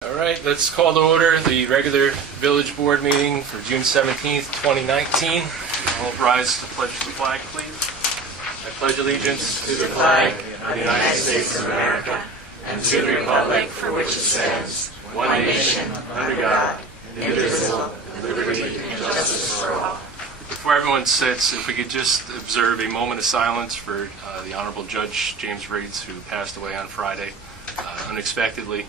All right, let's call to order the regular village board meeting for June 17th, 2019. All rise to pledge the flag, please. I pledge allegiance to the flag of the United States of America and to the republic for which it stands, one nation, under God, indivisible, with liberty and justice for all. Before everyone sits, if we could just observe a moment of silence for the Honorable Judge James Riggs, who passed away on Friday unexpectedly.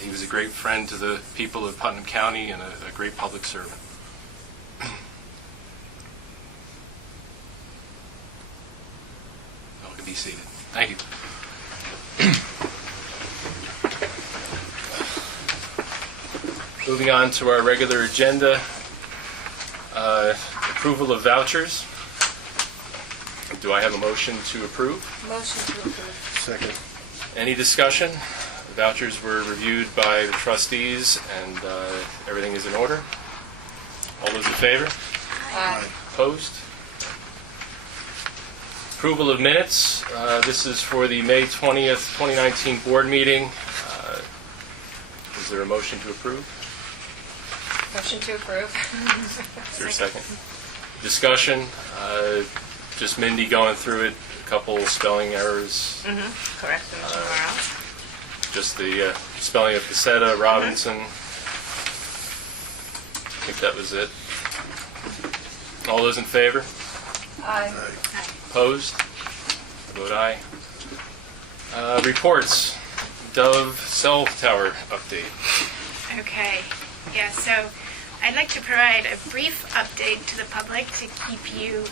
He was a great friend to the people of Putnam County and a great public servant. You can be seated. Thank you. Moving on to our regular agenda, approval of vouchers. Do I have a motion to approve? Motion to approve. Second. Any discussion? The vouchers were reviewed by the trustees and everything is in order. All those in favor? Aye. Opposed? Approval of minutes. This is for the May 20th, 2019 board meeting. Is there a motion to approve? Motion to approve. Is there a second? Discussion. Just Mindy going through it. A couple spelling errors. Correct them tomorrow. Just the spelling of Casetta, Robinson. I think that was it. All those in favor? Aye. Opposed? I vote aye. Reports. Dove Cell Tower update. Okay, yeah, so I'd like to provide a brief update to the public to keep you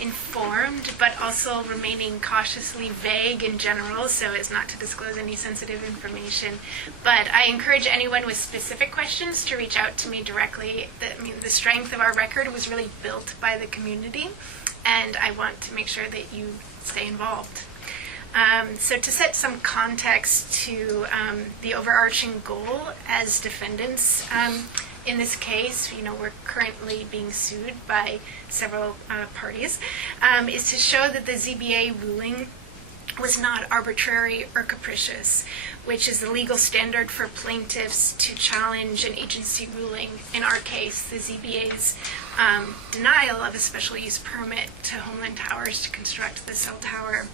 informed, but also remaining cautiously vague in general so as not to disclose any sensitive information. But I encourage anyone with specific questions to reach out to me directly. The strength of our record was really built by the community, and I want to make sure that you stay involved. So to set some context to the overarching goal as defendants in this case, we're currently being sued by several parties, is to show that the ZBA ruling was not arbitrary or capricious, which is the legal standard for plaintiffs to challenge an agency ruling. In our case, the ZBA's denial of a special use permit to Homeland Towers to construct the cell tower.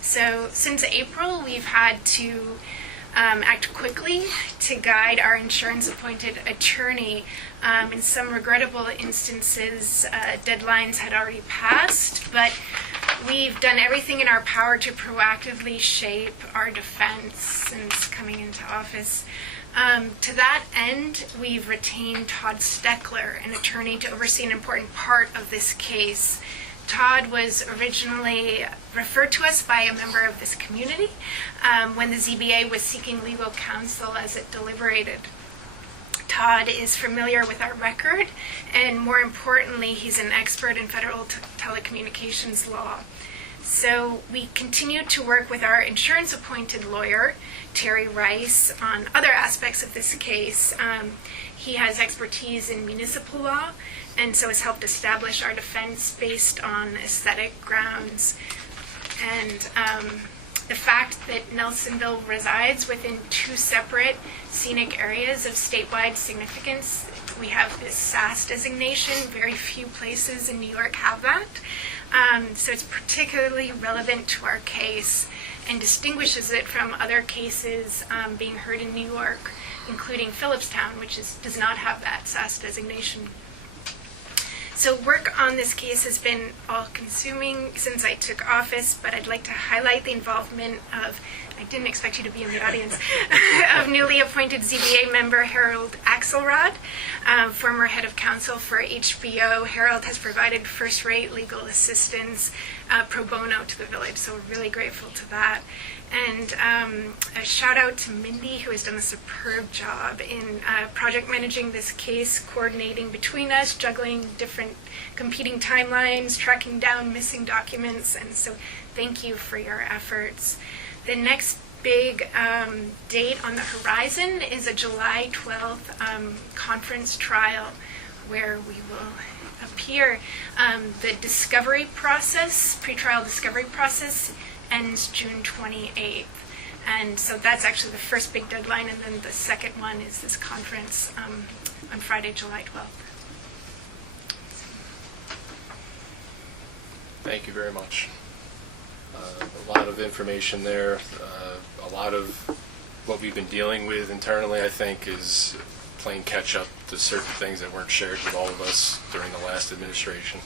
So since April, we've had to act quickly to guide our insurance-appointed attorney. In some regrettable instances, deadlines had already passed, but we've done everything in our power to proactively shape our defense since coming into office. To that end, we've retained Todd Steckler, an attorney, to oversee an important part of this case. Todd was originally referred to us by a member of this community when the ZBA was seeking legal counsel as it deliberated. Todd is familiar with our record, and more importantly, he's an expert in federal telecommunications law. So we continue to work with our insurance-appointed lawyer, Terry Rice, on other aspects of this case. He has expertise in municipal law, and so has helped establish our defense based on aesthetic grounds. And the fact that Nelsonville resides within two separate scenic areas of statewide significance, we have this SAS designation. Very few places in New York have that. So it's particularly relevant to our case and distinguishes it from other cases being heard in New York, including Phillipstown, which does not have that SAS designation. So work on this case has been all-consuming since I took office, but I'd like to highlight the involvement of, I didn't expect you to be in the audience, of newly appointed ZBA member Harold Axelrod, former head of counsel for HBO. Harold has provided first-rate legal assistance pro bono to the village, so we're really grateful to that. And a shout out to Mindy, who has done a superb job in project managing this case, coordinating between us, juggling different competing timelines, tracking down missing documents, and so thank you for your efforts. The next big date on the horizon is a July 12th conference trial where we will appear. The discovery process, pretrial discovery process, ends June 28th. And so that's actually the first big deadline, and then the second one is this conference on Friday, July 12th. Thank you very much. A lot of information there. A lot of what we've been dealing with internally, I think, is playing catch up to certain things that weren't shared with all of us during the last administration.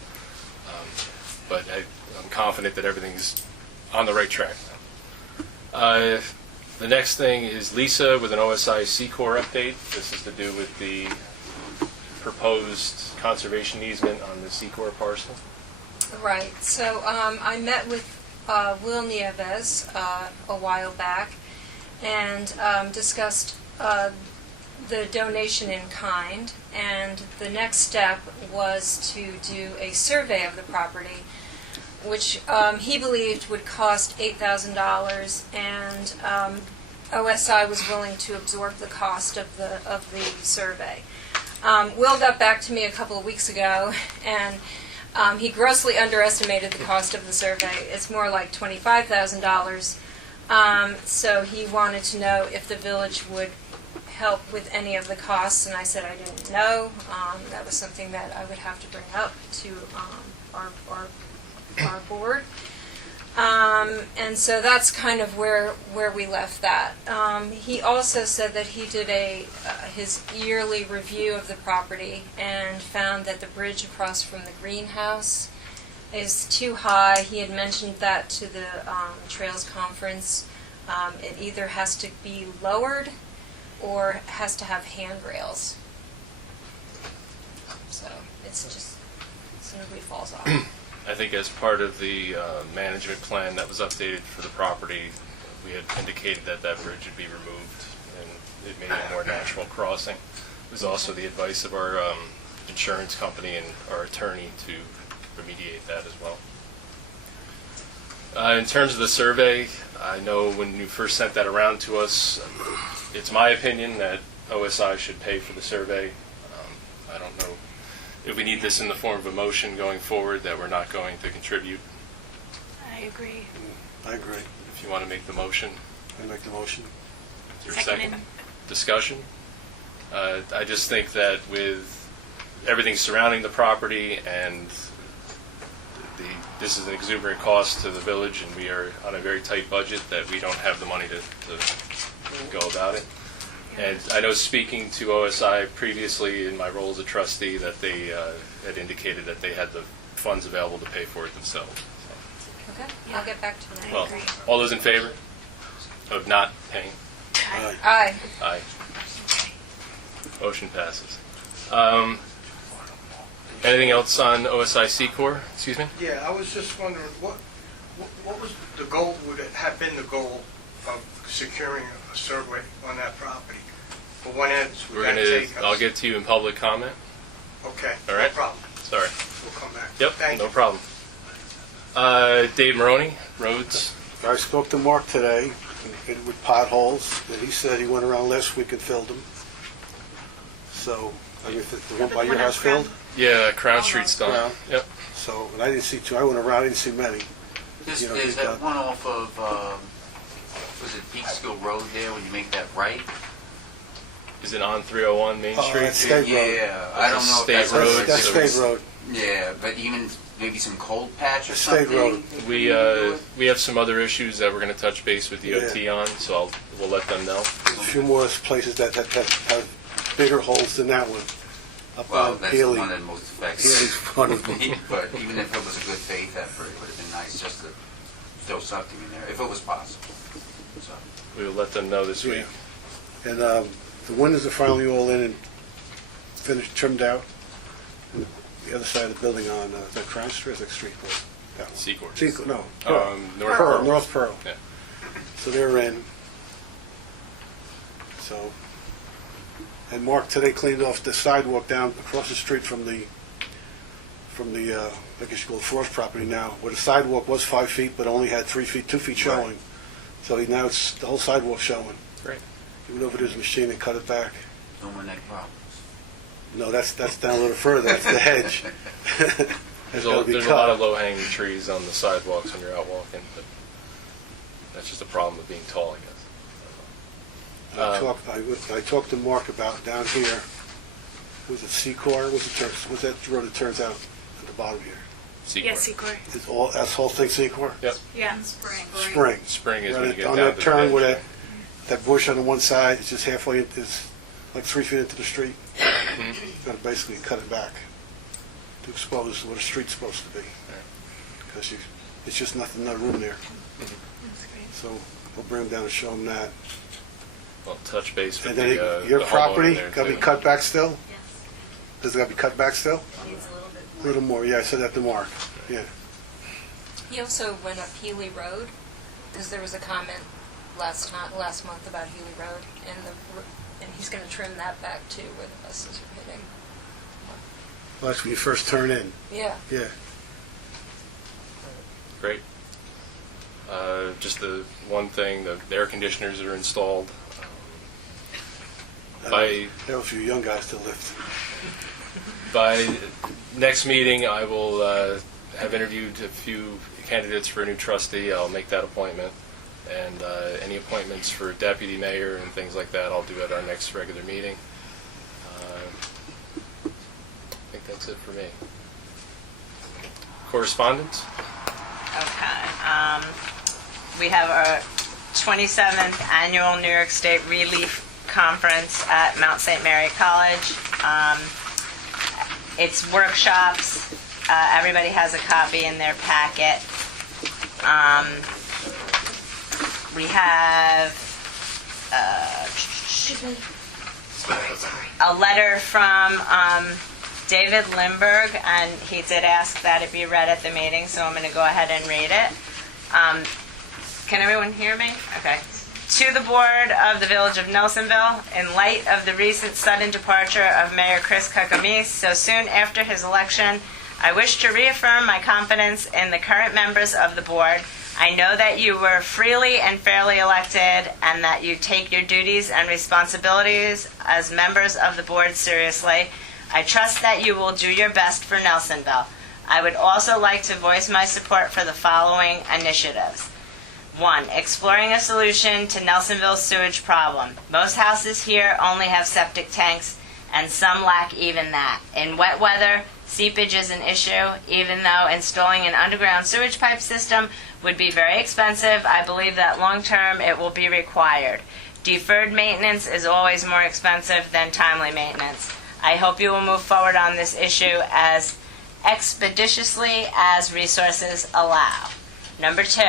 But I'm confident that everything's on the right track now. The next thing is Lisa with an OSI Secor update. This is to do with the proposed conservation easement on the Secor parcel. Right. So I met with Will Nieves a while back and discussed the donation in kind. And the next step was to do a survey of the property, which he believed would cost $8,000, and OSI was willing to absorb the cost of the survey. Will got back to me a couple of weeks ago, and he grossly underestimated the cost of the survey. It's more like $25,000. So he wanted to know if the village would help with any of the costs, and I said I didn't know. That was something that I would have to bring up to our board. And so that's kind of where we left that. He also said that he did his yearly review of the property and found that the bridge across from the greenhouse is too high. He had mentioned that to the Trails Conference. It either has to be lowered or has to have handrails. So it's nobody falls off. I think as part of the management plan that was updated for the property, we had indicated that that bridge would be removed and it made a more natural crossing. It was also the advice of our insurance company and our attorney to remediate that as well. In terms of the survey, I know when you first sent that around to us, it's my opinion that OSI should pay for the survey. I don't know if we need this in the form of a motion going forward that we're not going to contribute. I agree. I agree. If you want to make the motion. I make the motion. Is there a Seconded. second? Discussion? I just think that with everything surrounding the property and this is an exuberant cost to the village and we are on a very tight budget, that we don't have the money to go about it. And I know speaking to OSI previously in my role as a trustee that they had indicated that they had the funds available to pay for it themselves. Okay, I'll get back to you. Well, agree. all those in favor of not paying? Aye. Aye. Aye. Motion passes. Anything else on OSI Secor? Excuse me? Yeah, I was just wondering, what was the goal, would it have been the goal of securing a survey on that property? For when ends, would We're that gonna. take us? I'll get to you in public comment. Okay, All right. no problem. Sorry. We'll come back. Yep. Thank No you. problem. Dave Maroney, roads. I spoke to Mark today with potholes, and he said he went around last week and filled them. So, I mean, if the one by your house filled? Yeah, Crown Street's done. Crown. Yep. So, and I didn't see two, I went around, I didn't see many. There's, You know, there's he's that got- one off of, was it Peekskill Road there, when you make that right? Is it on 301 Main Oh, Street? that's State Road. Yeah, I don't know if State that's... road, That's so State it's- Road. Yeah, but even maybe some cold patch or It's State something? Road. We have some other issues that we're going to touch base with DOT on, so we'll let them know. There's a few more places that have bigger holes than that one. Up Well, on that's the Healy. one that most affects Healy's one of them. But even if it was a good faith effort, it would have been nice just to throw something in there, if it was possible. So, We will let them know this Yeah. week. And the windows are finally all in and finished, trimmed out. And the other side of the building on the Crown Street, like Street called? That one. Secor. Sequoia, no. Pearl. North Pearl, Pearl. North Pearl. Yeah. So they're in. So, and Mark today cleaned off the sidewalk down across the street from the I guess you call it Frost property now, where the sidewalk was 5 feet, but only had 3 feet, 2 feet showing. So now it's the whole sidewalk showing. Great. He went over to his machine and cut it back. no more neck problems. No, that's down a little further. That's the hedge. There's, gotta be there's a cut. lot of low-hanging trees on the sidewalks when you're out walking, but that's just a problem of being tall, I guess. I talked to Mark about down here, was it Secor? Was that the road that turns out at the bottom here? Secor. Yes, Secor. Is all, that's the whole thing Secor? Yep. Yeah. Spring. Spring is when you Right get on down that to turn the where edge. that bush on the one side is just halfway, is like 3 feet into the street. Mm-hmm. Got to basically cut it back to expose what a street's supposed to be. Because it's just nothing, no room there. That's great. So we'll bring them down and show them that. Well, touch base with And then your the homeowner property there, got to too. be cut back still? Yes, Does it got to be cut back still? needs a little bit A more. little more, yeah, I said that to Mark. Yeah. He also went up Healy Road, because there was a comment last month about Healy Road, and he's going to trim that back too, where the buses are hitting. Well, that's when you first turn in. Yeah. Yeah. Great. Just the one thing, the air conditioners are installed. By There were a few young guys to lift. by next meeting, I will have interviewed a few candidates for a new trustee. I'll make that appointment. And any appointments for deputy mayor and things like that, I'll do at our next regular meeting. I think that's it for me. Correspondence? Okay. We have our 27th annual New York State Relief Conference at Mount St. Mary College. It's workshops. Everybody has a copy in their packet. We have a letter from David Lindberg, and he did ask that it be read at the meeting, so I'm going to go ahead and read it. Can everyone hear me? Okay. To the Board of the Village of Nelsonville, in light of the recent sudden departure of Mayor Chris Cucamise so soon after his election, I wish to reaffirm my confidence in the current members of the board. I know that you were freely and fairly elected and that you take your duties and responsibilities as members of the board seriously. I trust that you will do your best for Nelsonville. I would also like to voice my support for the following initiatives. 1. Exploring a solution to Nelsonville's sewage problem. Most houses here only have septic tanks, and some lack even that. In wet weather, seepage is an issue. Even though installing an underground sewage pipe system would be very expensive, I believe that long-term it will be required. Deferred maintenance is always more expensive than timely maintenance. I hope you will move forward on this issue as expeditiously as resources allow. Number 2,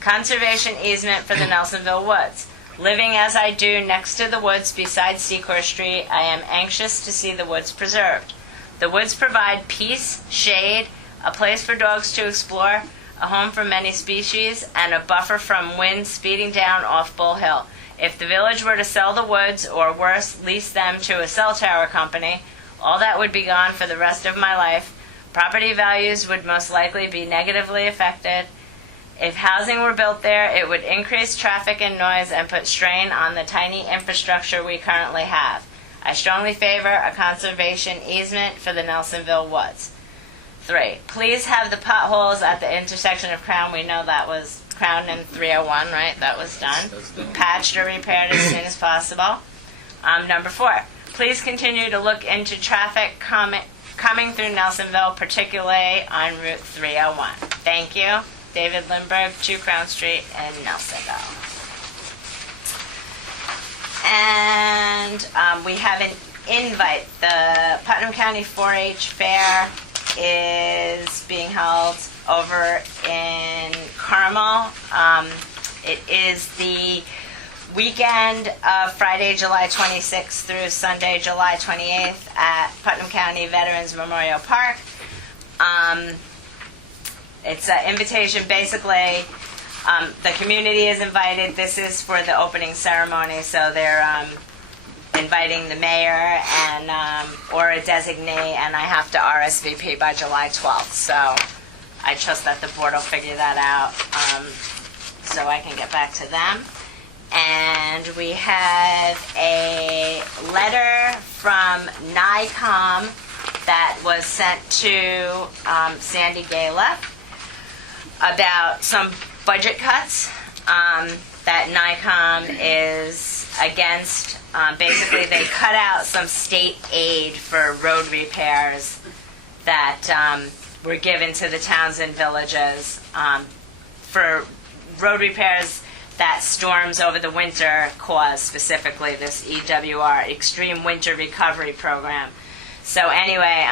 conservation easement for the Nelsonville Woods. Living as I do next to the woods beside Secor Street, I am anxious to see the woods preserved. The woods provide peace, shade, a place for dogs to explore, a home for many species, and a buffer from wind speeding down off Bull Hill. If the village were to sell the woods, or worse, lease them to a cell tower company, all that would be gone for the rest of my life. Property values would most likely be negatively affected. If housing were built there, it would increase traffic and noise and put strain on the tiny infrastructure we currently have. I strongly favor a conservation easement for the Nelsonville Woods. 3, please have the potholes at the intersection of Crown, we know that was Crown and 301, right? That was done. Patched or repaired as soon as possible. Number 4, please continue to look into traffic coming through Nelsonville, particularly on Route 301. Thank you. David Lindberg, 2 Crown Street in Nelsonville. And we have an invite. The Putnam County 4-H Fair is being held over in Carmel. It is the weekend of Friday, July 26th through Sunday, July 28th at Putnam County Veterans Memorial Park. It's an invitation, basically. The community is invited. This is for the opening ceremony, so they're inviting the mayor and or a designee, and I have to RSVP by July 12th. So I trust that the board will figure that out so I can get back to them. And we have a letter from NICOM that was sent to Sandy Gala about some budget cuts that NICOM is against, basically they cut out some state aid for road repairs that were given to the towns and villages for road repairs that storms over the winter caused, specifically this EWR, Extreme Winter Recovery Program. So anyway,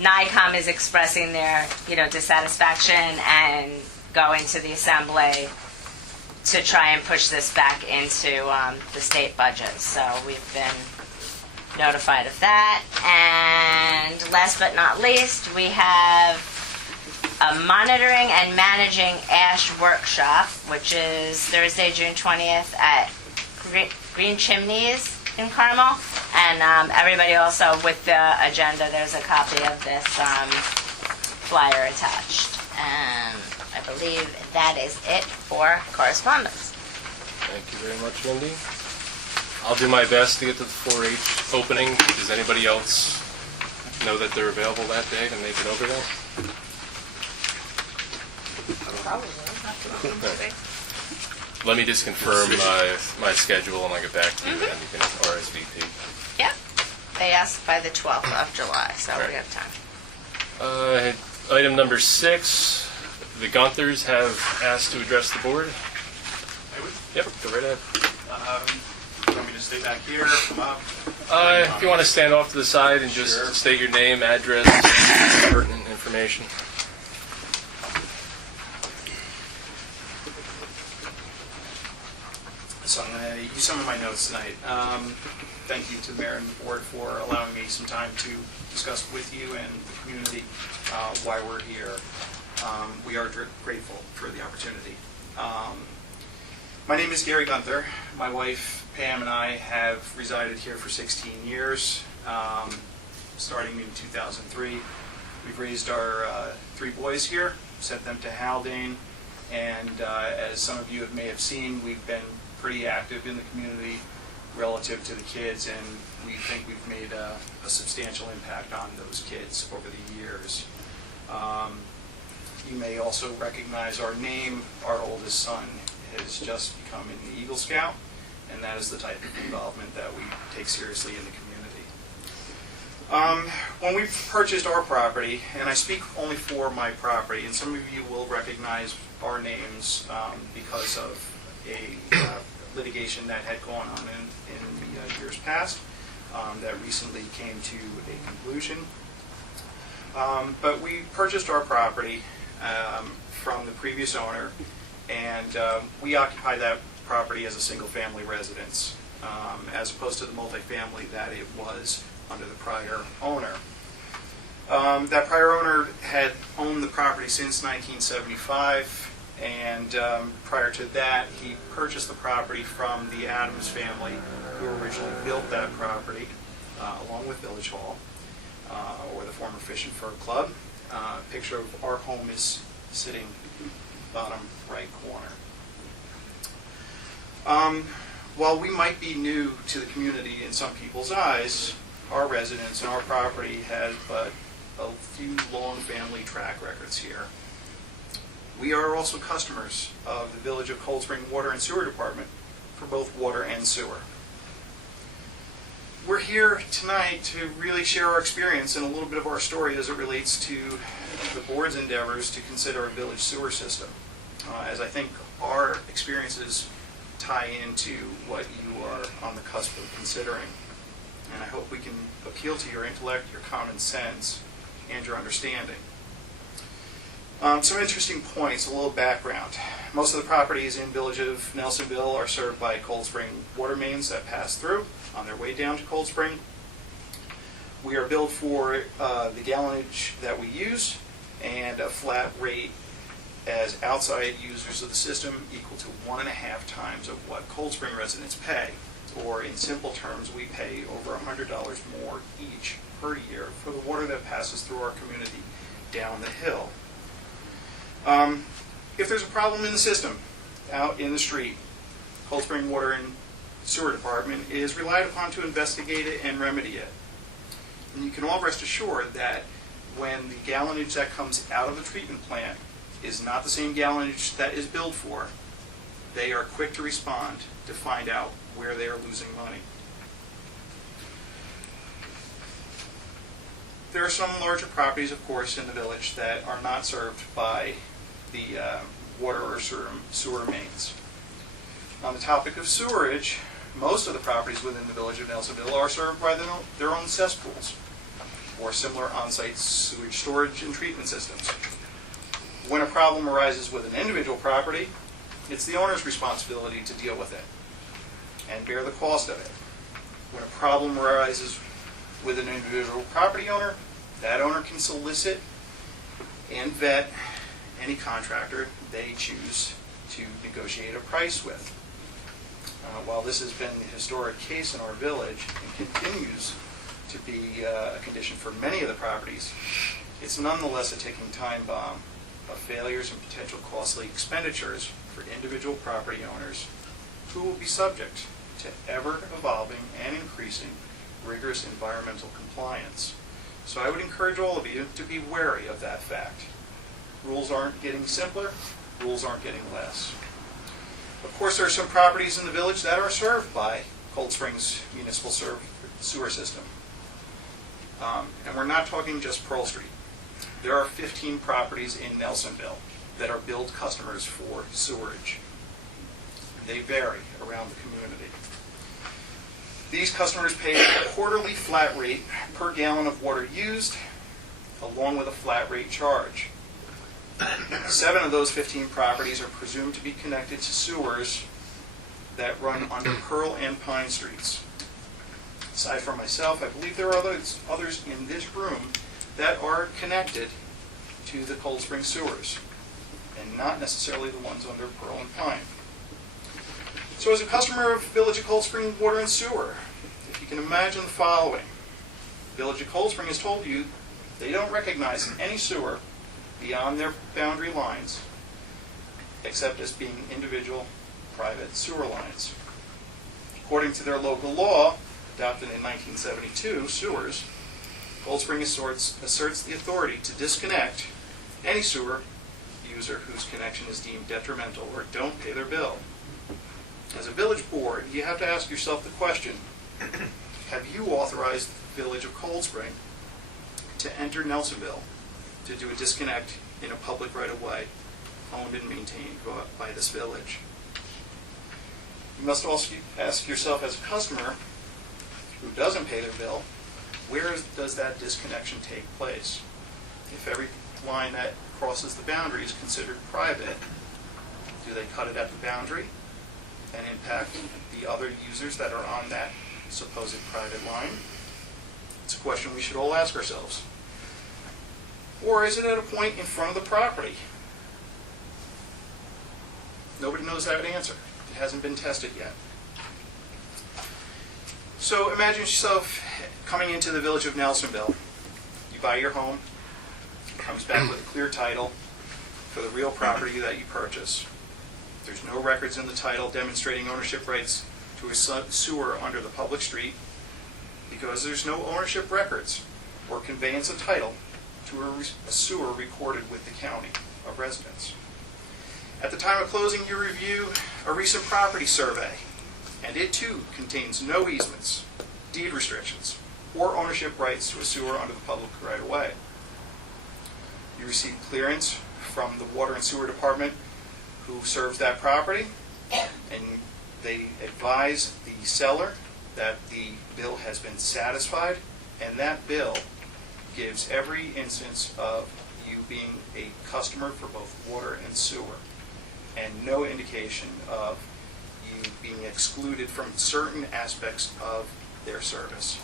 NICOM is expressing their, dissatisfaction and going to the Assembly to try and push this back into the state budget. So we've been notified of that. And last but not least, we have a monitoring and managing ash workshop, which is Thursday, June 20th at Green Chimneys in Carmel. And everybody also, with the agenda, there's a copy of this flyer attached. And I believe that is it for correspondence. Thank you very much, Wendy. I'll do my best to get to the 4-H opening. Does anybody else know that they're available that day to make it over there? Let me just confirm my schedule and I'll get back to you, and you can RSVP. Yep. They asked by the 12th of July, so we have time. Item number 6, the Gunthers have asked to address the board. Yep, go right ahead. Want me to stay back here, come up? If you want to stand off to the side and just state your name, address, pertinent information. So I'm going to use some of my notes tonight. Thank you to the mayor and the board for allowing me some time to discuss with you and the community why we're here. We are grateful for the opportunity. My name is Gary Gunther. My wife Pam and I have resided here for 16 years, starting in 2003. We've raised our 3 boys here, sent them to Haldane, and as some of you may have seen, we've been pretty active in the community relative to the kids, and we think we've made a substantial impact on those kids over the years. You may also recognize our name. Our oldest son has just become an Eagle Scout, and that is the type of involvement that we take seriously in the community. When we purchased our property, and I speak only for my property, and some of you will recognize our names because of a litigation that had gone on in the years past that recently came to a conclusion. But we purchased our property from the previous owner, and we occupy that property as a single-family residence, as opposed to the multifamily that it was under the prior owner. That prior owner had owned the property since 1975, and prior to that, he purchased the property from the Adams family, who originally built that property, along with Village Hall, or the former Fish and Fur Club. A picture of our home is sitting bottom right corner. While we might be new to the community in some people's eyes, our residence and our property has but a few long family track records here. We are also customers of the Village of Cold Spring Water and Sewer Department for both water and sewer. We're here tonight to really share our experience and a little bit of our story as it relates to the board's endeavors to consider a village sewer system, as I think our experiences tie into what you are on the cusp of considering. And I hope we can appeal to your intellect, your common sense, and your understanding. Some interesting points, a little background. Most of the properties in Village of Nelsonville are served by Cold Spring water mains that pass through on their way down to Cold Spring. We are billed for the gallonage that we use and a flat rate as outside users of the system equal to 1.5 times of what Cold Spring residents pay. Or in simple terms, we pay over $100 more each per year for the water that passes through our community down the hill. If there's a problem in the system, out in the street, Cold Spring Water and Sewer Department is relied upon to investigate it and remedy it. And you can all rest assured that when the gallonage that comes out of the treatment plant is not the same gallonage that is billed for, they are quick to respond to find out where they are losing money. There are some larger properties, of course, in the village that are not served by the water or sewer mains. On the topic of sewerage, most of the properties within the village of Nelsonville are served by their own cesspools or similar on-site sewage storage and treatment systems. When a problem arises with an individual property, it's the owner's responsibility to deal with it and bear the cost of it. When a problem arises with an individual property owner, that owner can solicit and vet any contractor they choose to negotiate a price with. While this has been the historic case in our village and continues to be a condition for many of the properties, it's nonetheless a ticking time bomb of failures and potential costly expenditures for individual property owners who will be subject to ever-evolving and increasing rigorous environmental compliance. So I would encourage all of you to be wary of that fact. Rules aren't getting simpler, rules aren't getting less. Of course, there are some properties in the village that are served by Cold Springs Municipal Sewer System. And we're not talking just Pearl Street. There are 15 properties in Nelsonville that are billed customers for sewerage. They vary around the community. These customers pay a quarterly flat rate per gallon of water used, along with a flat rate charge. 7 of those 15 properties are presumed to be connected to sewers that run under Pearl and Pine Streets. Aside from myself, I believe there are others in this room that are connected to the Cold Spring sewers, and not necessarily the ones under Pearl and Pine. So as a customer of Village of Cold Spring Water and Sewer, if you can imagine the following. Village of Cold Spring has told you they don't recognize any sewer beyond their boundary lines, except as being individual private sewer lines. According to their local law, adopted in 1972, sewers, Cold Spring asserts the authority to disconnect any sewer user whose connection is deemed detrimental or don't pay their bill. As a village board, you have to ask yourself the question, have you authorized the Village of Cold Spring to enter Nelsonville to do a disconnect in a public right-of-way owned and maintained by this village? You must also ask yourself as a customer who doesn't pay their bill, where does that disconnection take place? If every line that crosses the boundary is considered private, do they cut it at the boundary and impact the other users that are on that supposed private line? It's a question we should all ask ourselves. Or is it at a point in front of the property? Nobody knows that answer. It hasn't been tested yet. So imagine yourself coming into the village of Nelsonville. You buy your home, it comes back with a clear title for the real property that you purchase. There's no records in the title demonstrating ownership rights to a sewer under the public street because there's no ownership records or conveyance of title to a sewer recorded with the county of residence. At the time of closing, you review a recent property survey, and it too contains no easements, deed restrictions, or ownership rights to a sewer under the public right-of-way. You receive clearance from the Water and Sewer Department who serves that property, and they advise the seller that the bill has been satisfied, and that bill gives every instance of you being a customer for both water and sewer, and no indication of you being excluded from certain aspects of their service.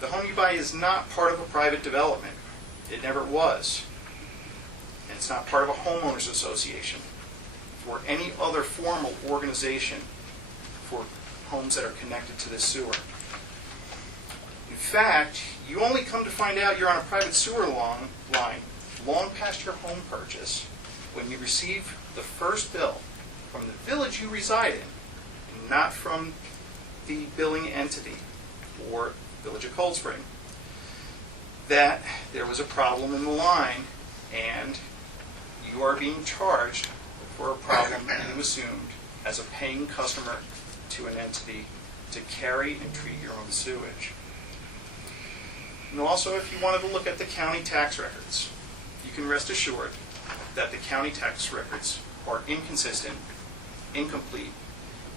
The home you buy is not part of a private development. It never was. And it's not part of a homeowners association or any other formal organization for homes that are connected to this sewer. In fact, you only come to find out you're on a private sewer line long past your home purchase when you receive the first bill from the village you reside in, not from the billing entity or Village of Cold Spring, that there was a problem in the line and you are being charged for a problem you assumed as a paying customer to an entity to carry and treat your own sewage. And also, if you wanted to look at the county tax records, you can rest assured that the county tax records are inconsistent, incomplete,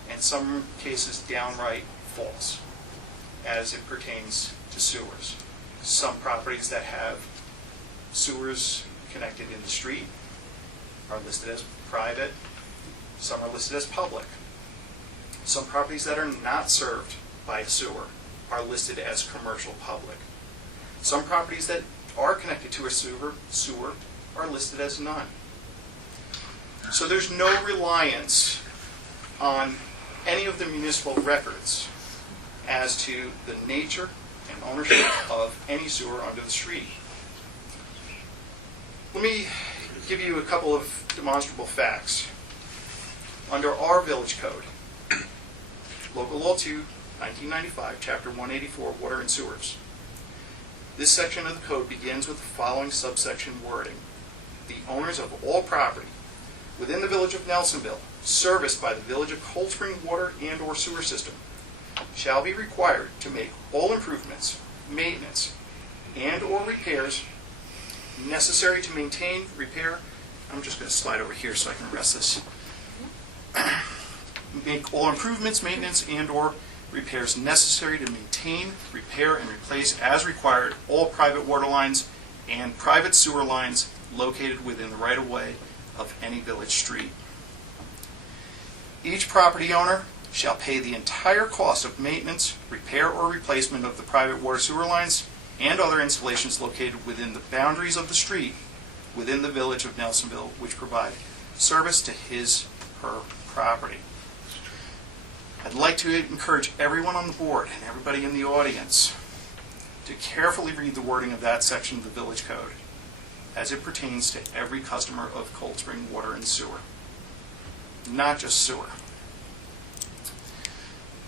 and in some cases downright false as it pertains to sewers. Some properties that have sewers connected in the street are listed as private, some are listed as public. Some properties that are not served by a sewer are listed as commercial public. Some properties that are connected to a sewer are listed as none. So there's no reliance on any of the municipal records as to the nature and ownership of any sewer under the street. Let me give you a couple of demonstrable facts. Under our village code, Local Law 2, 1995, Chapter 184, Water and Sewers. This section of the code begins with the following subsection wording. The owners of all property within the village of Nelsonville, serviced by the village of Cold Spring water and or sewer system, shall be required to make all improvements, maintenance, and or repairs necessary to maintain, repair. I'm just going to slide over here so I can rest this. Make all improvements, maintenance, and or repairs necessary to maintain, repair, and replace as required all private water lines and private sewer lines located within the right-of-way of any village street. Each property owner shall pay the entire cost of maintenance, repair, or replacement of the private water sewer lines and other installations located within the boundaries of the street within the village of Nelsonville which provide service to his/her property. I'd like to encourage everyone on the board and everybody in the audience to carefully read the wording of that section of the village code as it pertains to every customer of Cold Spring water and sewer, not just sewer.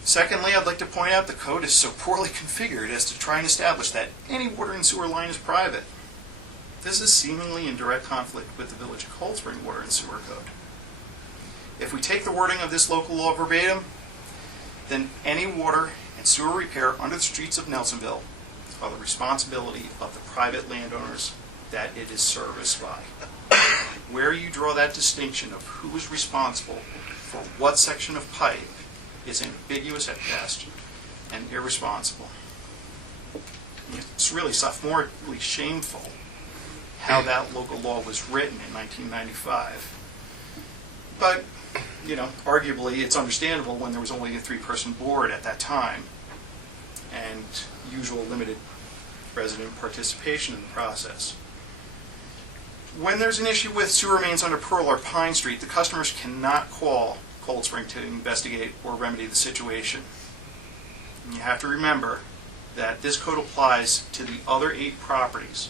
Secondly, I'd like to point out the code is so poorly configured as to try and establish that any water and sewer line is private. This is seemingly in direct conflict with the Village of Cold Spring Water and Sewer Code. If we take the wording of this local law verbatim, then any water and sewer repair under the streets of Nelsonville are the responsibility of the private landowners that it is serviced by. Where you draw that distinction of who is responsible for what section of pipe is ambiguous at best and irresponsible. It's really sophomorically shameful how that local law was written in 1995. But, arguably it's understandable when there was only a 3-person board at that time and usual limited resident participation in the process. When there's an issue with sewer mains under Pearl or Pine Street, the customers cannot call Cold Spring to investigate or remedy the situation. And you have to remember that this code applies to the other 8 properties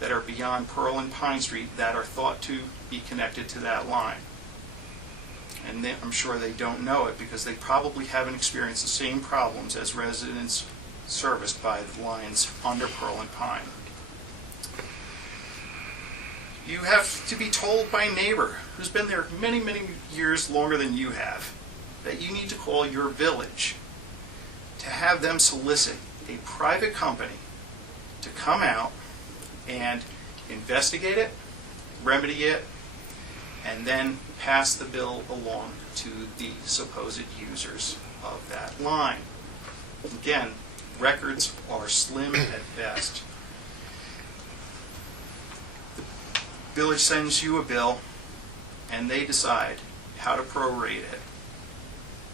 that are beyond Pearl and Pine Street that are thought to be connected to that line. And I'm sure they don't know it because they probably haven't experienced the same problems as residents serviced by the lines under Pearl and Pine. You have to be told by a neighbor who's been there many, many years longer than you have that you need to call your village to have them solicit a private company to come out and investigate it, remedy it, and then pass the bill along to the supposed users of that line. Again, records are slim at best. The village sends you a bill, and they decide how to prorate it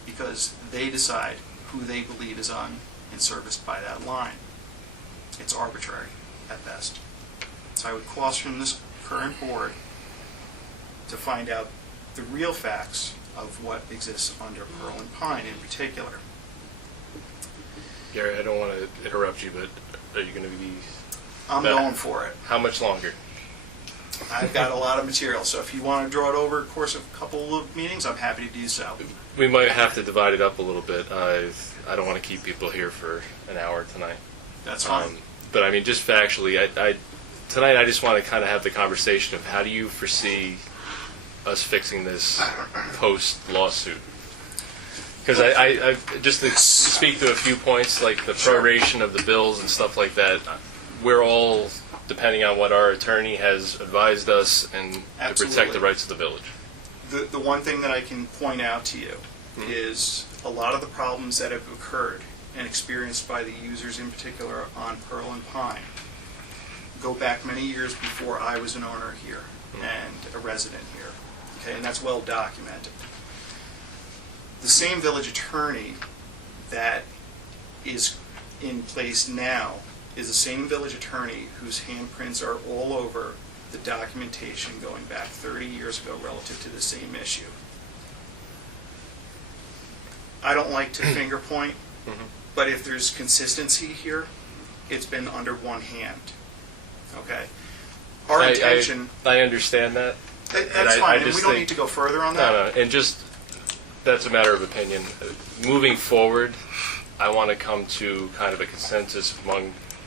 because they decide who they believe is on and serviced by that line. It's arbitrary at best. So I would caution this current board to find out the real facts of what exists under Pearl and Pine in particular. Gary, I don't want to interrupt you, but are you going to be... I'm going for it. How much longer? I've got a lot of material, so if you want to draw it over the course of a couple of meetings, I'm happy to do so. We might have to divide it up a little bit. I don't want to keep people here for an hour tonight. That's fine. But I mean, just factually, tonight I just want to kind of have the conversation of how do you foresee us fixing this post lawsuit? Because I just to speak to a few points, like the proration of the bills and stuff like that, we're all depending on what our attorney has advised us and to protect the Absolutely. rights of the village. The one thing that I can point out to you is a lot of the problems that have occurred and experienced by the users in particular on Pearl and Pine go back many years before I was an owner here and a resident here. Okay, and that's well documented. The same village attorney that is in place now is the same village attorney whose handprints are all over the documentation going back 30 years ago relative to the same issue. I don't like to finger point, but if there's consistency here, it's been under one hand. Okay? Our intention, I understand that. that's and I fine, and just we don't think- need to go further on that. No, and just, that's a matter of opinion. Moving forward, I want to come to kind of a consensus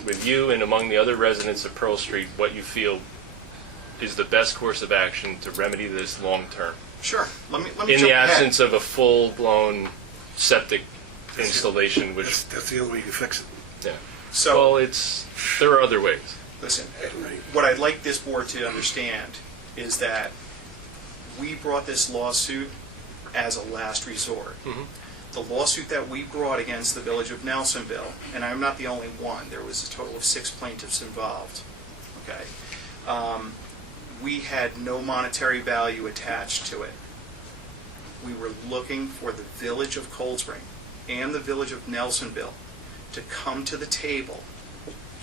with you and among the other residents of Pearl Street, what you feel is the best course of action to remedy this long term. Sure. Let me In jump the ahead. absence of a full-blown septic installation, which, That's the only way you can fix it. yeah. So, Well, there are other ways. listen, Right. what I'd like this board to understand is that we brought this lawsuit as a last resort. The lawsuit that we brought against the village of Nelsonville, and I'm not the only one, there was a total of 6 plaintiffs involved, okay? We had no monetary value attached to it. We were looking for the village of Cold Spring and the village of Nelsonville to come to the table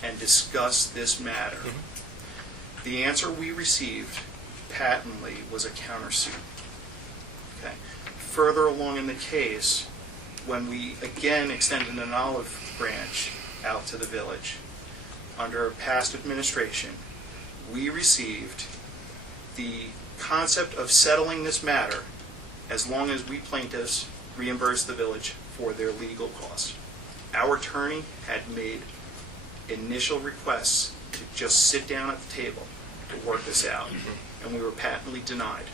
and discuss this matter. The answer we received patently was a countersuit. Okay. Further along in the case, when we again extended an olive branch out to the village under past administration, we received the concept of settling this matter as long as we plaintiffs reimburse the village for their legal costs. Our attorney had made initial requests to just sit down at the table to work this out, and we were patently denied.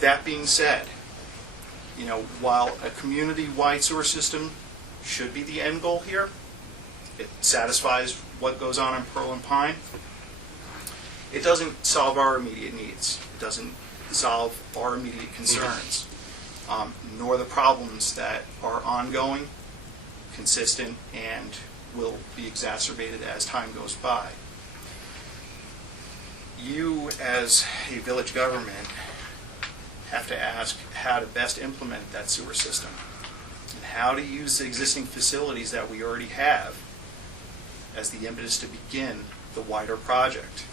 That being said, while a community-wide sewer system should be the end goal here, it satisfies what goes on in Pearl and Pine, it doesn't solve our immediate needs. It doesn't solve our immediate concerns, nor the problems that are ongoing, consistent, and will be exacerbated as time goes by. You, as a village government, have to ask how to best implement that sewer system and how to use the existing facilities that we already have as the impetus to begin the wider project.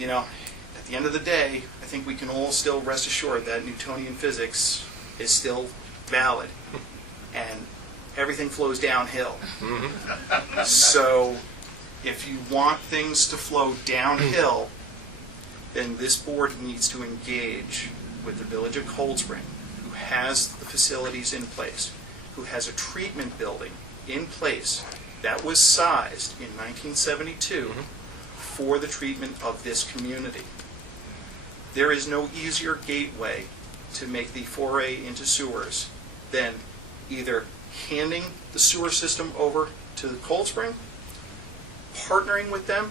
At the end of the day, I think we can all still rest assured that Newtonian physics is still valid and everything flows downhill. So if you want things to flow downhill, then this board needs to engage with the village of Cold Spring, who has the facilities in place, who has a treatment building in place that was sized in 1972 for the treatment of this community. There is no easier gateway to make the foray into sewers than either handing the sewer system over to the Cold Spring, partnering with them,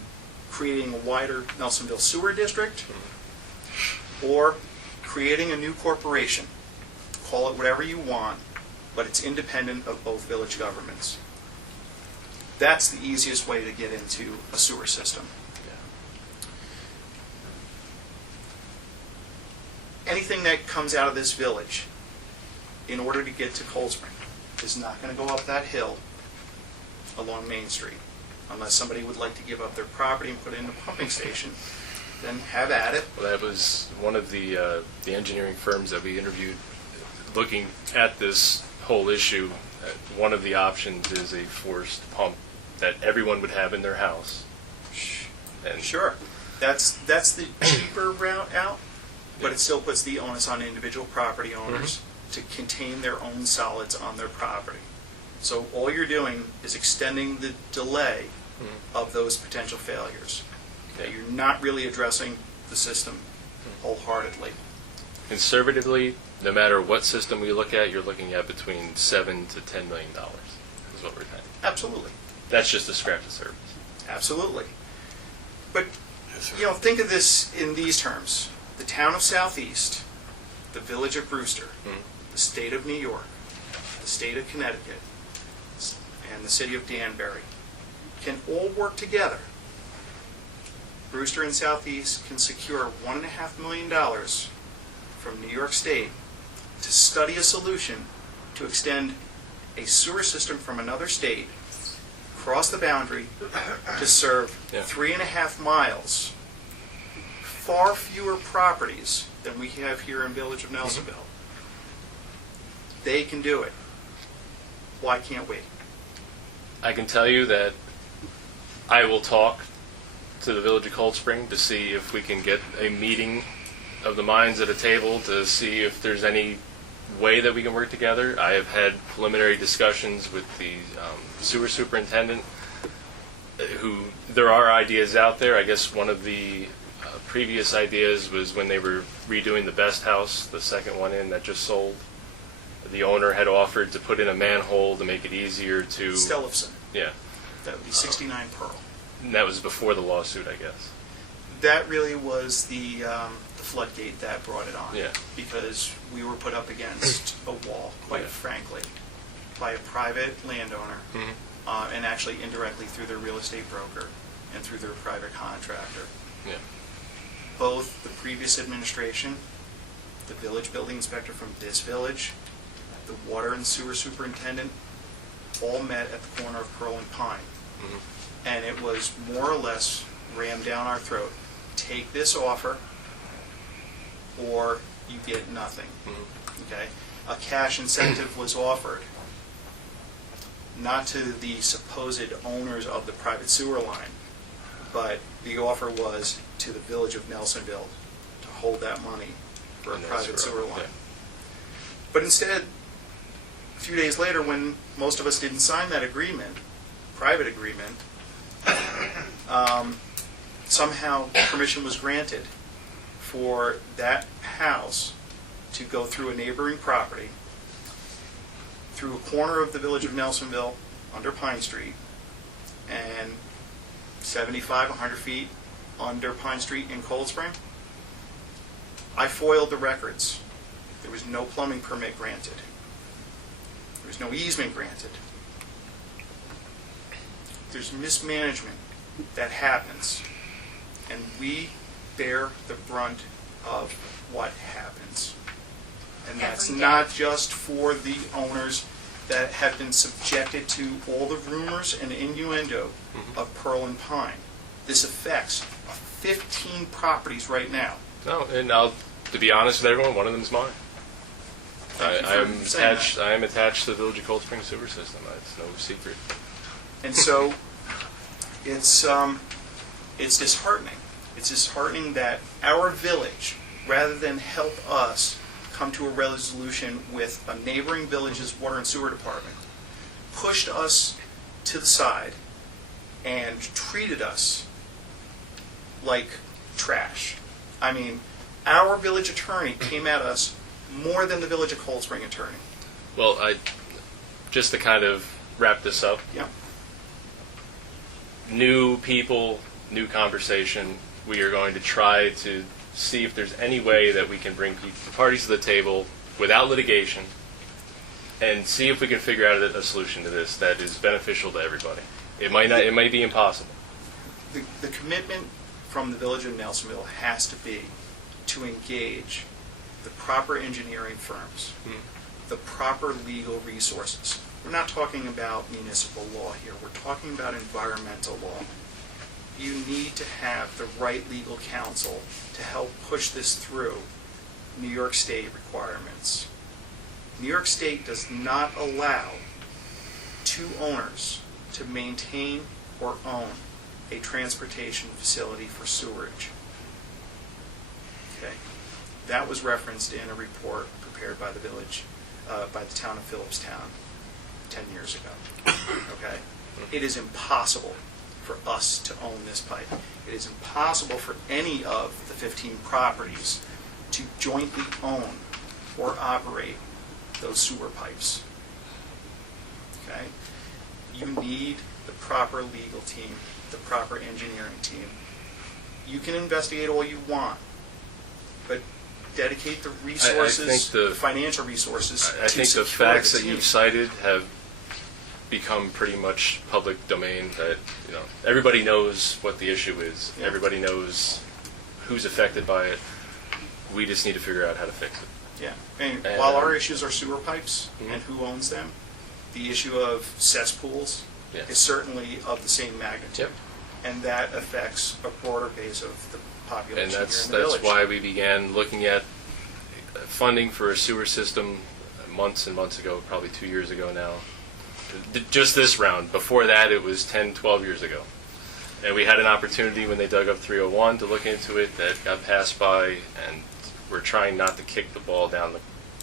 creating a wider Nelsonville sewer district, or creating a new corporation. Call it whatever you want, but it's independent of both village governments. That's the easiest way to get into a sewer system. Anything that comes out of this village in order to get to Cold Spring is not going to go up that hill along Main Street. Unless somebody would like to give up their property and put in a pumping station, then have at it. Well, that was one of the engineering firms that we interviewed looking at this whole issue. One of the options is a forced pump that everyone would have in their house. And Sure, that's the cheaper route out, but it still puts the onus on individual property owners to contain their own solids on their property. So all you're doing is extending the delay of those potential failures. You're not really addressing the system wholeheartedly. Conservatively, no matter what system we look at, you're looking at between $7 to $10 million is what we're saying. Absolutely. That's just to scrap the service. Absolutely. But, Yes, sir. you know, think of this in these terms. The town of Southeast, the village of Brewster, the state of New York, the state of Connecticut, and the city of Danbury can all work together. Brewster and Southeast can secure $1.5 million from New York State to study a solution to extend a sewer system from another state across the boundary to serve Yeah. 3.5 miles. Far fewer properties than we have here in Village of Nelsonville. They can do it. Why can't we? I can tell you that I will talk to the Village of Cold Spring to see if we can get a meeting of the minds at a table to see if there's any way that we can work together. I have had preliminary discussions with the sewer superintendent, who there are ideas out there. I guess one of the previous ideas was when they were redoing the Best House, the second one in that just sold. The owner had offered to put in a manhole to make it easier to. Stellifson. Yeah, That would be 69 Pearl. and that was before the lawsuit, I guess. That really was the floodgate that brought it on. Yeah. Because we were put up against a wall, quite Yeah. frankly, by a private landowner, and actually indirectly through their real estate broker and through their private contractor. Yeah. Both the previous administration, the village building inspector from this village, the water and sewer superintendent, all met at the corner of Pearl and Pine. And it was more or less rammed down our throat. Take this offer, or you get nothing. Okay? A cash incentive was offered, not to the supposed owners of the private sewer line, but the offer was to the village of Nelsonville to hold that money for a And that's private right, sewer line. yeah. But instead, a few days later, when most of us didn't sign that agreement, private agreement, somehow permission was granted for that house to go through a neighboring property, through a corner of the village of Nelsonville, under Pine Street, and 75, 100 feet under Pine Street in Cold Spring. I foiled the records. There was no plumbing permit granted. There was no easement granted. There's mismanagement that happens, and we bear the brunt of what happens. And that's Every day. not just for the owners that have been subjected to all the rumors and innuendo of Pearl and Pine. This affects 15 properties right now. No, and to be honest with everyone, one of them is mine. Thank you I for am saying attached. that. I am attached to the Village of Cold Spring sewer system. It's no secret. And so it's disheartening. It's disheartening that our village, rather than help us come to a resolution with a neighboring village's water and sewer department, pushed us to the side and treated us like trash. I mean, our village attorney came at us more than the Village of Cold Spring attorney. Well, just to kind of wrap this up. Yeah. New people, new conversation. We are going to try to see if there's any way that we can bring parties to the table without litigation and see if we can figure out a solution to this that is beneficial to everybody. It might not. It might be impossible. The commitment from the Village of Nelsonville has to be to engage the proper engineering firms, the proper legal resources. We're not talking about municipal law here. We're talking about environmental law. You need to have the right legal counsel to help push this through New York State requirements. New York State does not allow two owners to maintain or own a transportation facility for sewerage. Okay. That was referenced in a report prepared by the village, by the town of Phillipstown 10 years ago. Okay. It is impossible for us to own this pipe. It is impossible for any of the 15 properties to jointly own or operate those sewer pipes. Okay? You need the proper legal team, the proper engineering team. You can investigate all you want, but dedicate the resources, the- the financial resources I to think the secure facts that team. you've cited have become pretty much public domain, that, you know, everybody knows what the issue is. Yeah. Everybody knows who's affected by it. We just need to figure out how to fix it. Yeah, and And, while our issues are sewer pipes Mhm. and who owns them, the issue of cesspools Yeah. is certainly of the same magnitude. Yep. And that affects a broader base of the population And here that's in the village. why we began looking at funding for a sewer system months and months ago, probably 2 years ago now. Just this round. Before that, it was 10, 12 years ago. And we had an opportunity when they dug up 301 to look into it. That got passed by, and we're trying not to kick the ball down the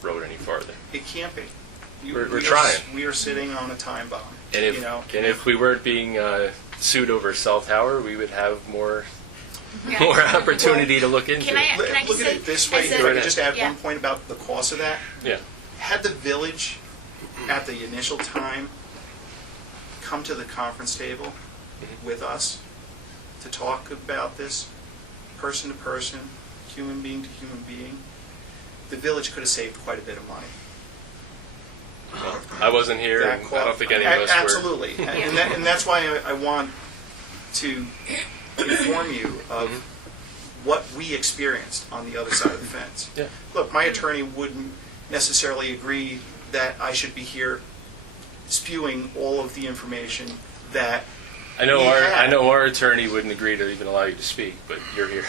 road any farther. It can't be. We're we are- trying. We are sitting on a time bomb. And if, you know? and if we weren't being sued over cell tower, we would have more Yeah. more opportunity to look into Can I- it. Look just at say- it this way, as if a- I could just add yeah. one point about the cost of that. Yeah. Had the village, at the initial time, come to the conference table with us to talk about this, person to person, human being to human being, the village could have saved quite a bit of money. Well, I wasn't here, That and I don't think any of us were. Absolutely. And that's why I want to inform you of what we experienced on the other side of the fence. Yeah. Look, my attorney wouldn't necessarily agree that I should be here spewing all of the information that I know we had. I know our attorney wouldn't agree to even allow you to speak, but you're here,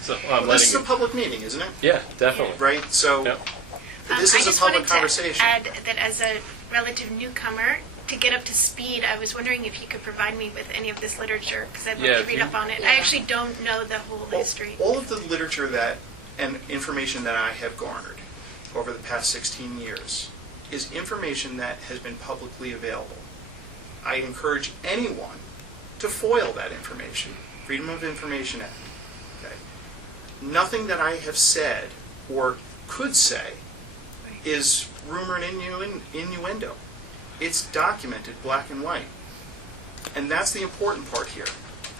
so I'm Well, this letting is a you. public meeting, isn't it? Yeah, definitely. Right? So Yeah. this I is a just public wanted conversation. to add that as a relative newcomer, to get up to speed, I was wondering if you could provide me with any of this literature, because I'd Yeah, love if to read you- up on it. I actually don't know the whole history. All of the literature that and information that I have garnered over the past 16 years is information that has been publicly available. I encourage anyone to FOIL that information, Freedom of Information Act. Okay? Nothing that I have said or could say is rumor and innuendo. It's documented black and white. And that's the important part here,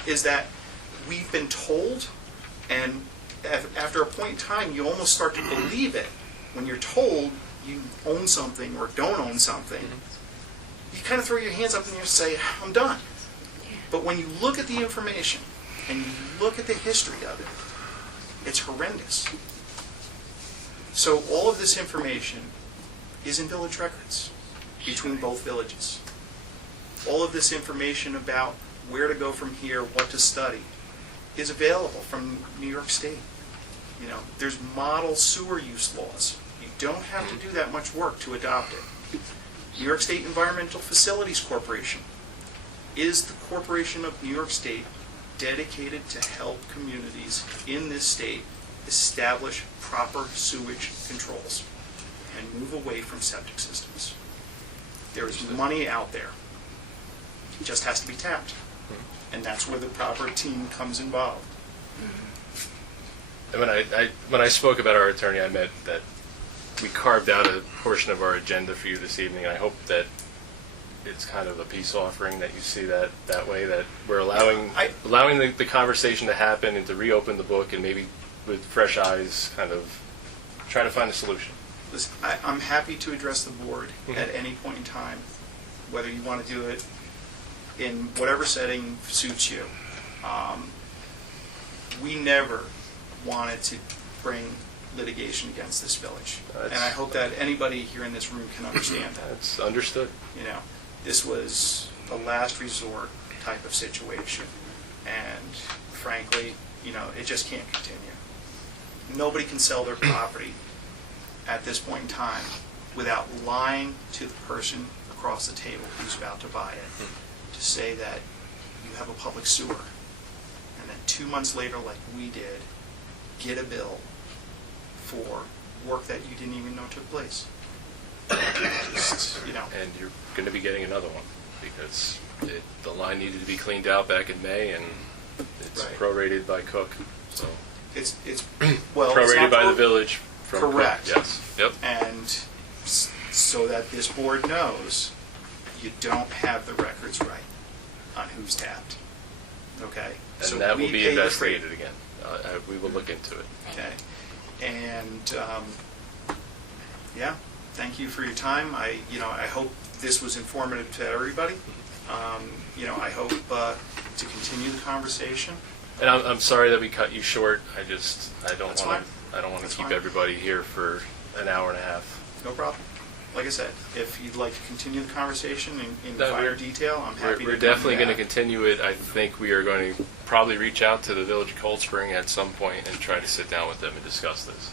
is that we've been told, and after a point in time, you almost start to believe it. When you're told you own something or don't own something, you kind of throw your hands up and you say, I'm done. But when you look at the information and you look at the history of it, it's horrendous. So all of this information is in village records between both villages. All of this information about where to go from here, what to study, is available from New York State. You know, there's model sewer use laws. You don't have to do that much work to adopt it. New York State Environmental Facilities Corporation is the corporation of New York State dedicated to help communities in this state establish proper sewage controls and move away from septic systems. There is money out there. It just has to be tapped. And that's where the proper team comes involved. And when I spoke about our attorney, I meant that we carved out a portion of our agenda for you this evening. I hope that it's kind of a peace offering, that you see that way, that we're allowing the conversation to happen and to reopen the book, and maybe with fresh eyes kind of try to find a solution. Listen, I'm happy to address the board at any point in time, whether you want to do it in whatever setting suits you. We never wanted to bring litigation against this village. And I hope that anybody here in this room can understand that. That's understood. You know, this was a last resort type of situation. And frankly, you know, it just can't continue. Nobody can sell their property at this point in time without lying to the person across the table who's about to buy it to say that you have a public sewer. And then 2 months later, like we did, get a bill for work that you didn't even know took place. Just, you know. And you're going to be getting another one, because the line needed to be cleaned out back in May, and it's Right. prorated by Cook, so. It's well, it's Prorated not by the pro- village from Cook. Correct. Yes, yep. And so that this board knows, you don't have the records right on who's tapped. Okay? So And that will we be pay the investigated again. We will look into it. Okay. And, yeah, thank you for your time. I hope this was informative to everybody. I hope to continue the conversation. And I'm sorry that we cut you short. I don't That's want fine. to. I don't want to That's keep fine. everybody here for an hour and a half. No problem. Like I said, if you'd like to continue the conversation in No, finer we're- detail, I'm happy to We're come definitely going to back. continue it. I think we are going to probably reach out to the Village of Cold Spring at some point and try to sit down with them and discuss this,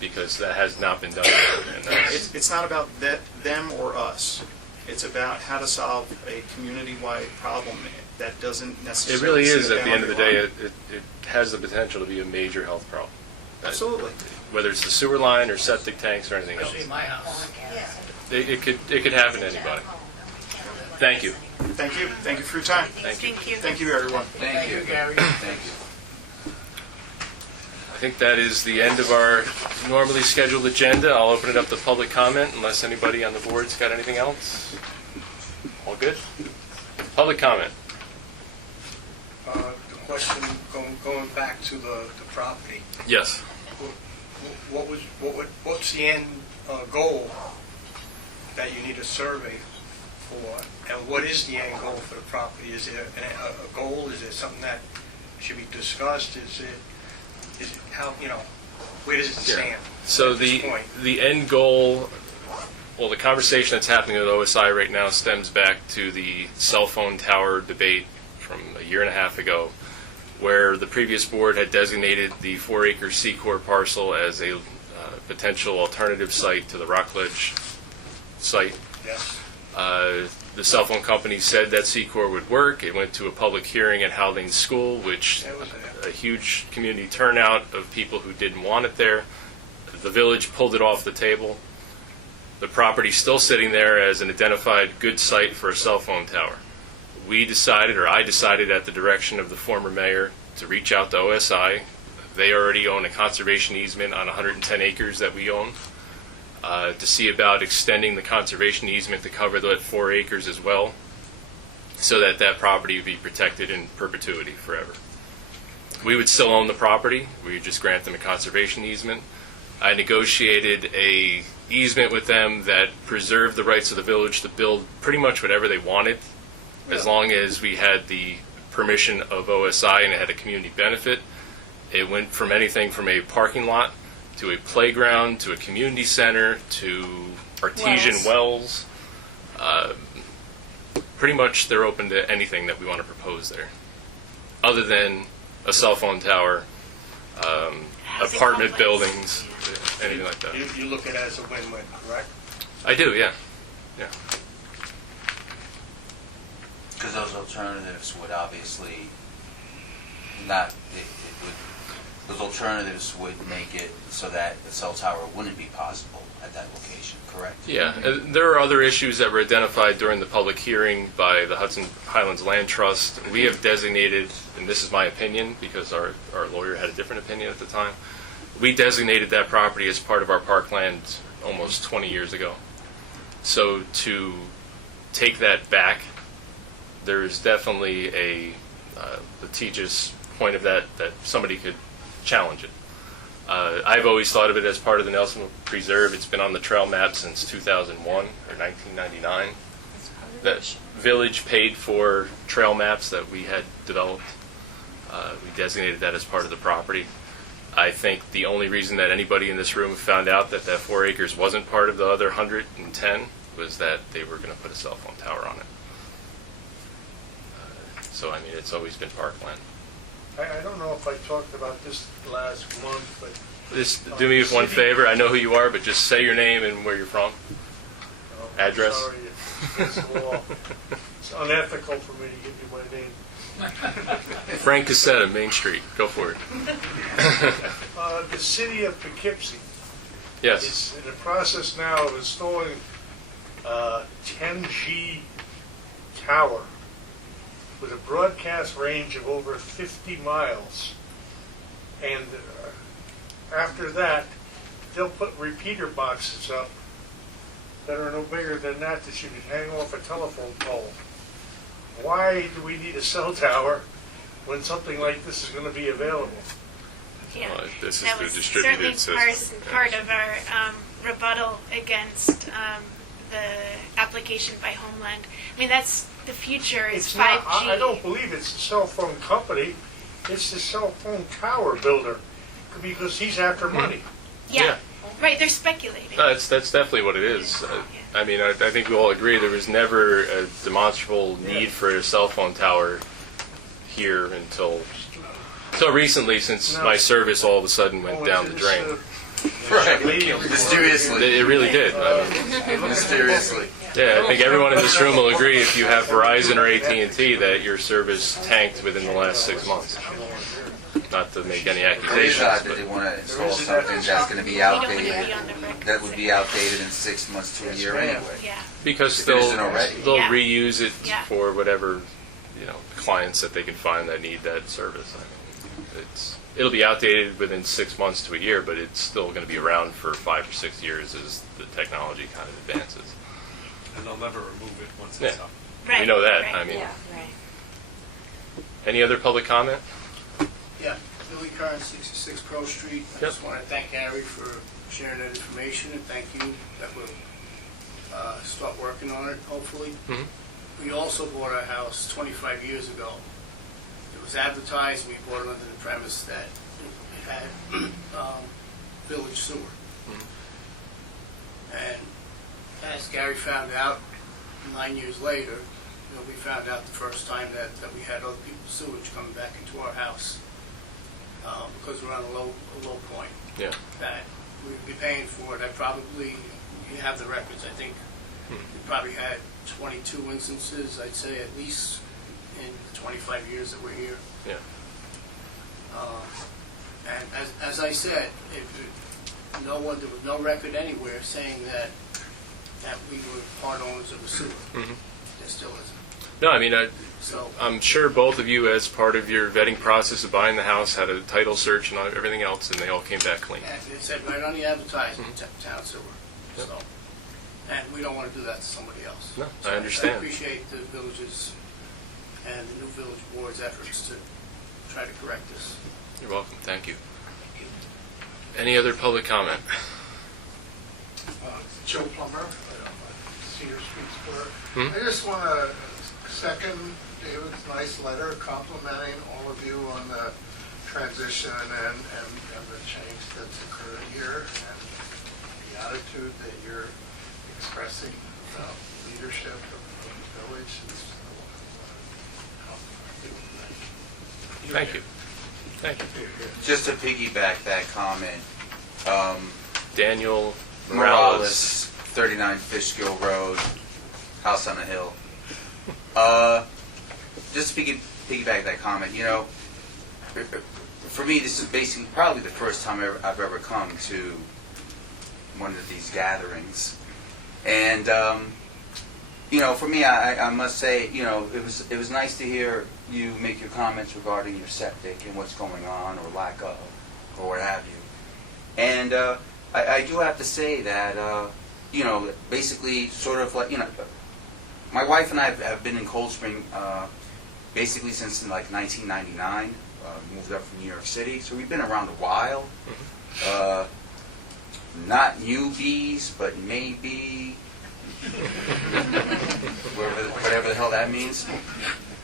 because that has not been done. And that's, It's not about them or us. It's about how to solve a community-wide problem that doesn't it necessarily. really is, sit at the end of the day, boundary line. it has the potential to be a major health problem. Absolutely. Whether it's the sewer line or septic tanks or anything else. my house. It could happen to anybody. Thank you. Thank you. Thank you for your time. Thank you. Thank you. Thank you, everyone. Thank you. Gary. Thank you. I think that is the end of our normally scheduled agenda. I'll open it up to public comment unless anybody on the board's got anything else. All good? Public comment. The question, going back to the property, Yes. what's the end goal that you need a survey for? And what is the end goal for the property? Is there a goal? Is it something that should be discussed? Is it how, where does it stand? So at this point? the end goal, well, the conversation that's happening with OSI right now stems back to the cell phone tower debate from a year and a half ago, where the previous board had designated the 4-acre Secor parcel as a potential alternative site to the Rockledge site. Yes. The cell phone company said that Secor would work. It went to a public hearing at Haldane School, which That was a huge community turnout of people who didn't want it there. The village pulled it off the table. The property's still sitting there as an identified good site for a cell phone tower. I decided at the direction of the former mayor to reach out to OSI. They already own a conservation easement on 110 acres that we own, to see about extending the conservation easement to cover that 4 acres as well, so that that property would be protected in perpetuity forever. We would still own the property. We would just grant them a conservation easement. I negotiated a easement with them that preserved the rights of the village to build pretty much whatever they wanted, as long as we had the permission of OSI and it had a community benefit. It went from anything from a parking lot to a playground to a community center to artesian wells. Pretty much they're open to anything that we want to propose there, other than a cell phone tower, Housing apartment complex. buildings, anything like that. You look at it as a win-win, correct? I do, yeah. Because those alternatives would obviously not, those alternatives would make it so that the cell tower wouldn't be possible at that location, correct? Yeah, there are other issues that were identified during the public hearing by the Hudson Highlands Land Trust. We have designated, and this is my opinion because our lawyer had a different opinion at the time, we designated that property as part of our parkland almost 20 years ago. So to take that back, there's definitely a litigious point of that somebody could challenge it. I've always thought of it as part of the Nelson Preserve. It's been on the trail map since 2001 or 1999. That village paid for trail maps that we had developed. We designated that as part of the property. I think the only reason that anybody in this room found out that 4 acres wasn't part of the other 110 was that they were going to put a cell phone tower on it. So, I mean, it's always been parkland. I don't know if I talked about this last month, but Just do me one favor. I know who you are, but just say your name and where you're from. I'm Address? sorry, it's law. It's unethical for me to give you my name. Frank Cassetta, Main Street. Go for it. The city of Poughkeepsie Yes. is in the process now of installing 10G tower with a broadcast range of over 50 miles. And after that, they'll put repeater boxes up that are no bigger than that you could hang off a telephone pole. Why do we need a cell tower when something like this is going to be available? Yeah. Well, this is That the was distributed certainly system. part of our rebuttal against the application by Homeland. I mean, that's the future is It's 5G. not, I don't believe it's the cell phone company, it's the cell phone tower builder, because he's after money. Yeah. Right, they're speculating. That's definitely what it is. I mean, I think we all agree there was never a demonstrable need for a cell phone tower here until recently, since No. my service all of a sudden went Oh, down the it's, drain. Right. lady- Mysteriously. It really did. I mean, Mysteriously. yeah, I think everyone in this room will agree if you have Verizon or AT&T that your service tanked within the last 6 months. Not to make any It is accusations, odd that but they want to install something that's going to be We don't want to be outdated, on the record. that would be outdated in 6 months to a year anyway. Yeah. because If it isn't already. they'll Yeah. reuse it Yeah. for whatever clients that they can find that need that service. I mean, it'll be outdated within 6 months to a year, but it's still going to be around for 5 or 6 years as the technology kind of advances. And they'll never remove it once Yeah. it's up. Right. We know that. Right. I mean, Right. any other public comment? Yeah, Billy Curran, 66 Pearl Street. I just want to thank Gary for sharing that information, and thank you that we'll start working on it, hopefully. Mhm. We also bought our house 25 years ago. It was advertised, we bought it under the premise that it had village sewer. And as Gary found out 9 years later, we found out the first time that we had other people's sewage coming back into our house because we're on a low point. Yeah. That we'd be paying for it. You have the records, I think we probably had 22 instances, I'd say at least in the 25 years that we're here. Yeah. And as I said, there was no record anywhere saying that we were part owners of the sewer. Mhm. There still isn't. No, I mean, So, I'm sure both of you, as part of your vetting process of buying the house, had a title search and everything else, and they all came back clean. and it said right on the advertisement, town sewer. Yep. So, and we don't want to do that to somebody else. No, So I understand. I appreciate the villages and the new village board's efforts to try to correct this. You're welcome. Thank you. Any other public comment? Joe Plummer, Cedar Street Square. Hmm? I just want to second David's nice letter complimenting all of you on the transition and the change that's occurred here and the attitude that you're expressing about leadership of the village. Thank you. Thank you. Just to piggyback that comment, Daniel Morales, 39 Fishkill Road, house on a hill. Just to piggyback that comment, for me, this is basically probably the first time I've ever come to one of these gatherings. And, for me, I must say, it was nice to hear you make your comments regarding your septic and what's going on or lack of, or what have you. And I do have to say that, basically sort of like, my wife and I have been in Cold Spring basically since like 1999. Moved up from New York City, so we've been around a while. Not newbies, but maybe whatever the hell that means.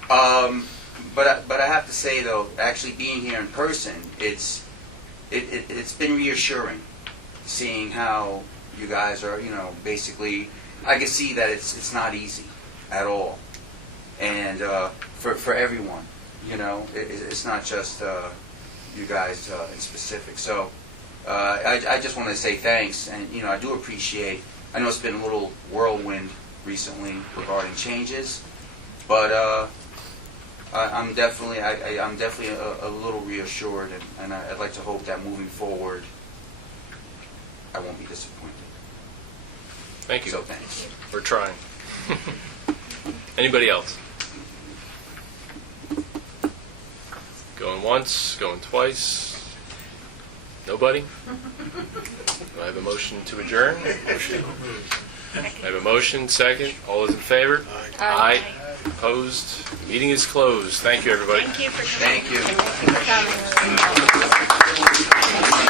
But I have to say though, actually being here in person, it's been reassuring seeing how you guys are. Basically, I can see that it's not easy at all, and for everyone. It's not just you guys in specific. So I just want to say thanks, and I do appreciate. I know it's been a little whirlwind recently regarding changes, but I'm definitely a little reassured, and I'd like to hope that moving forward, I won't be disappointed. Thank you. So thanks. We're trying. Anybody else? Going once, going twice? Nobody? Do I have a motion to adjourn? I have a motion, second. All those in favor? Aye. Opposed? Meeting is closed. Thank you, everybody. Thank you for coming. Thank you. Thank you for coming.